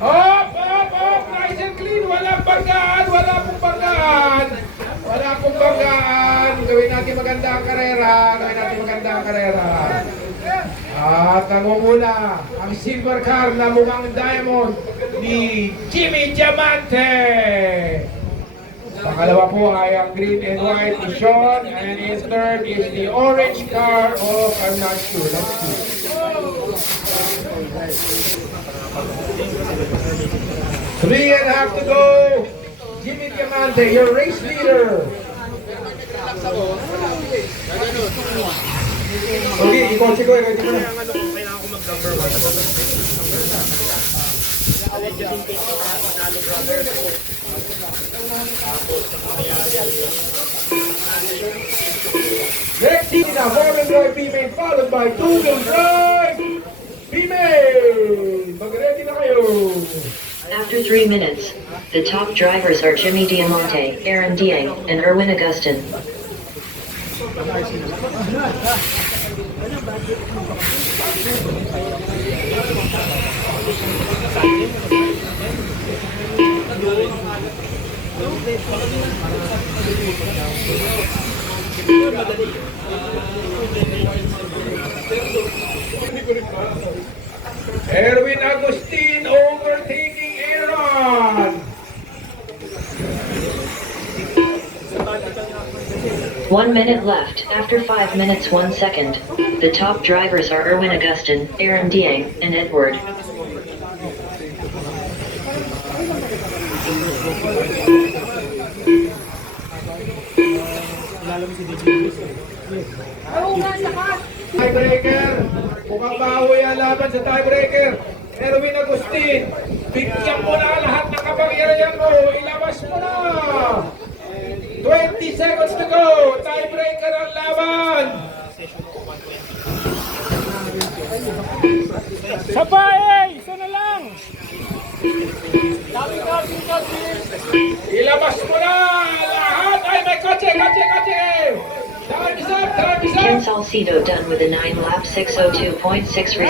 Op! Nice and clean! Walang banggaan! Wala pong banggaan! Wala pong banggaan! Gawin natin maganda ang karera! At nangunguna ang silver car na mukhang diamond ni Jimmy Diamante! Pangalawa po ay ang green and white ni Sean, and in third is the orange car of, I'm not sure, let's see. 3.5 to go. Jimmy Diamante, your race leader. Okay, ikotse ko. Kailangan ko mag-number 1. Next team is a 4-wheel drive female followed by 2-wheel drive female. Mag-ready na kayo. After 3 minutes, the top drivers are Jimmy Diamante, Aaron Dieng, and Erwin Augustin. Erwin Agustin overtaking Aaron. 1 minute left. After 5 minutes 1 second, the top drivers are Erwin Augustin, Aaron Dieng, and Edward. Tiebreaker. Mukhang bahoy ang laban sa tiebreaker. Erwin Agustin, bigyan mo na lahat ng kapangyarihan mo. Ilabas mo na. 20 seconds to go. Tiebreaker ang laban. Sabay! Isa na lang! Ilabas mo na lahat. Ay, may kotse. Time is up. Ken Salcido done with a 9-lap 602.6